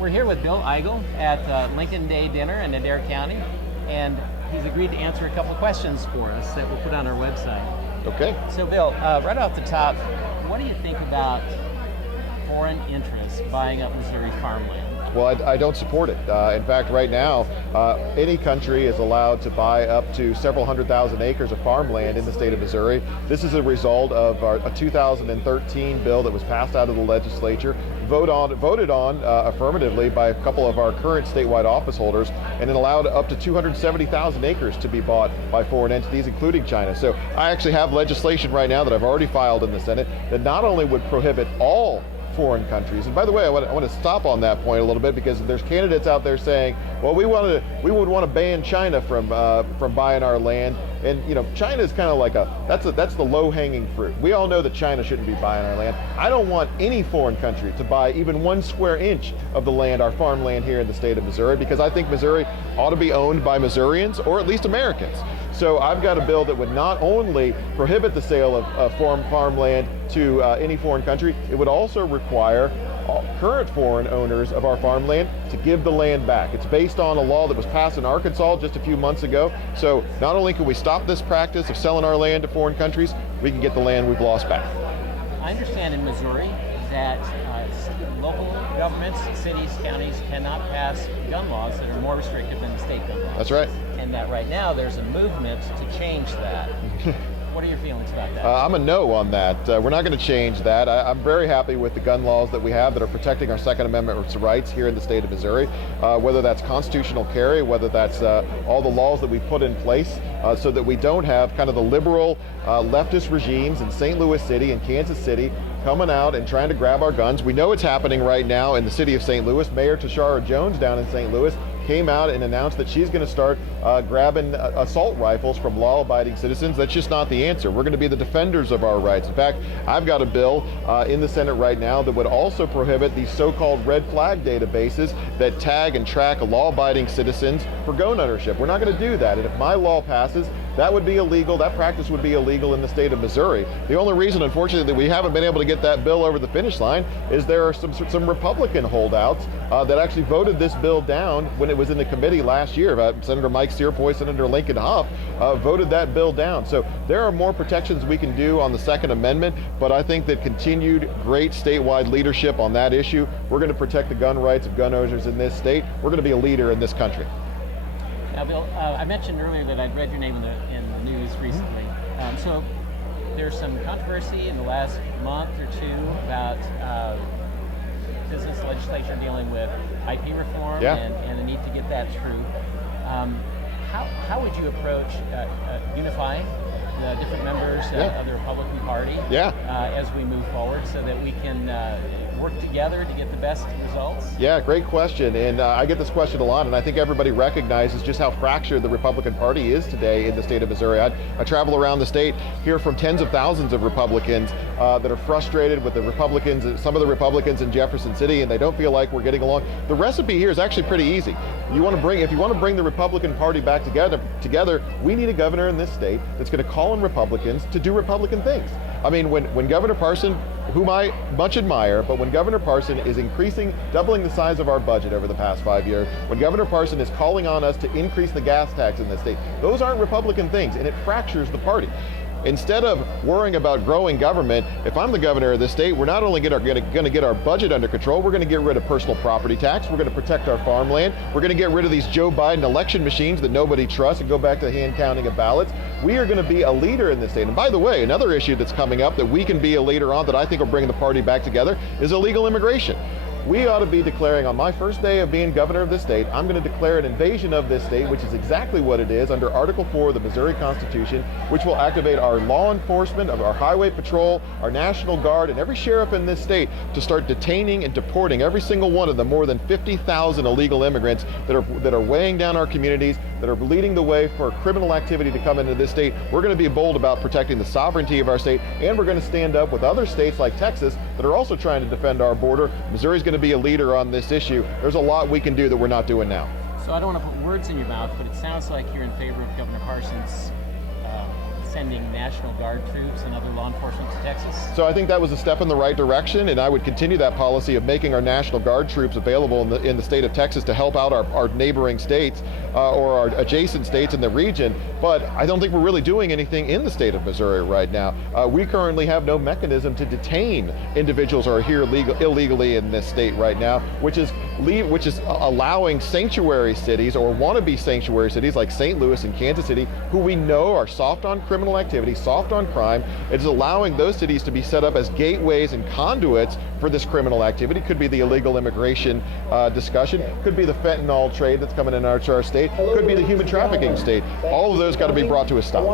We're here with Bill Eigel at Lincoln Day dinner in Adair County, and he's agreed to answer a couple of questions for us that we'll put on our website. Okay. So Bill, right off the top, what do you think about foreign interests buying up Missouri farmland? Well, I don't support it. In fact, right now, any country is allowed to buy up to several 100,000 acres of farmland in the state of Missouri. This is a result of a 2013 bill that was passed out of the legislature, voted on affirmatively by a couple of our current statewide office holders, and it allowed up to 270,000 acres to be bought by foreign entities, including China. So I actually have legislation right now that I've already filed in the Senate that not only would prohibit all foreign countries. And by the way, I want to stop on that point a little bit, because there's candidates out there saying, well, we would want to ban China from buying our land. And you know, China is kind of like that's the low-hanging fruit. We all know that China shouldn't be buying our land. I don't want any foreign country to buy even 1 square inch of the land, our farmland here in the state of Missouri, because I think Missouri ought to be owned by Missourians, or at least Americans. So I've got a bill that would not only prohibit the sale of farmland to any foreign country, it would also require current foreign owners of our farmland to give the land back. It's based on a law that was passed in Arkansas just a few months ago. So not only can we stop this practice of selling our land to foreign countries, we can get the land we've lost back. I understand in Missouri that local governments, cities, counties cannot pass gun laws that are more restrictive than the state gun laws. That's right. And that right now there's a movement to change that. What are your feelings about that? I'm a no on that. We're not going to change that. I'm very happy with the gun laws that we have that are protecting our Second Amendment rights here in the state of Missouri, whether that's constitutional carry, whether that's all the laws that we put in place so that we don't have kind of the liberal leftist regimes in St. Louis City and Kansas City coming out and trying to grab our guns. We know it's happening right now in the city of St. Louis. Mayor Tashara Jones down in St. Louis came out and announced that she's going to start grabbing assault rifles from law-abiding citizens. That's just not the answer. We're going to be the defenders of our rights. In fact, I've got a bill in the Senate right now that would also prohibit these so-called red flag databases that tag and track law-abiding citizens for gun ownership. We're not going to do that. And if my law passes, that would be illegal. That practice would be illegal in the state of Missouri. The only reason, unfortunately, that we haven't been able to get that bill over the finish line is there are some Republican holdouts that actually voted this bill down when it was in the committee last year. Senator Mike Searpoy, Senator Lincoln Hough voted that bill down. So there are more protections we can do on the Second Amendment, but I think that continued great statewide leadership on that issue, we're going to protect the gun rights of gun owners in this state. We're going to be a leader in this country. Now, Bill, I mentioned earlier that I'd read your name in the news recently. So there's some controversy in the last month or two about business legislature dealing with IP reform and the need to get that through. How would you approach unifying the different members of the Republican Party as we move forward so that we can work together to get the best results? Yeah, great question. And I get this question a lot, and I think everybody recognizes just how fractured the Republican Party is today in the state of Missouri. I travel around the state, hear from tens of thousands of Republicans that are frustrated with the Republicans, some of the Republicans in Jefferson City, and they don't feel like we're getting along. The recipe here is actually pretty easy. If you want to bring the Republican Party back together, we need a governor in this state that's going to call on Republicans to do Republican things. I mean, when Governor Parson, whom I much admire, but when Governor Parson is doubling the size of our budget over the past 5 years, when Governor Parson is calling on us to increase the gas tax in this state, those aren't Republican things, and it fractures the party. Instead of worrying about growing government, if I'm the governor of this state, we're not only going to get our budget under control, we're going to get rid of personal property tax, we're going to protect our farmland, we're going to get rid of these Joe Biden election machines that nobody trusts and go back to the hand counting of ballots. We are going to be a leader in this state. And by the way, another issue that's coming up that we can be a leader on that I think will bring the party back together is illegal immigration. We ought to be declaring on my first day of being governor of this state, I'm going to declare an invasion of this state, which is exactly what it is under Article 4 of the Missouri Constitution, which will activate our law enforcement, of our highway patrol, our National Guard, and every sheriff in this state to start detaining and deporting every single one of the more than 50,000 illegal immigrants that are weighing down our communities, that are leading the way for criminal activity to come into this state. We're going to be bold about protecting the sovereignty of our state, and we're going to stand up with other states like Texas that are also trying to defend our border. Missouri's going to be a leader on this issue. There's a lot we can do that we're not doing now. So I don't want to put words in your mouth, but it sounds like you're in favor of Governor Parsons' sending National Guard troops and other law enforcement to Texas? So I think that was a step in the right direction, and I would continue that policy of making our National Guard troops available in the state of Texas to help out our neighboring states or our adjacent states in the region. But I don't think we're really doing anything in the state of Missouri right now. We currently have no mechanism to detain individuals who are here illegally in this state right now, which is allowing sanctuary cities or wannabe sanctuary cities like St. Louis and Kansas City, who we know are soft on criminal activity, soft on crime. It's allowing those cities to be set up as gateways and conduits for this criminal activity. Could be the illegal immigration discussion, could be the fentanyl trade that's coming in our state, could be the human trafficking state. All of those got to be brought to a stop.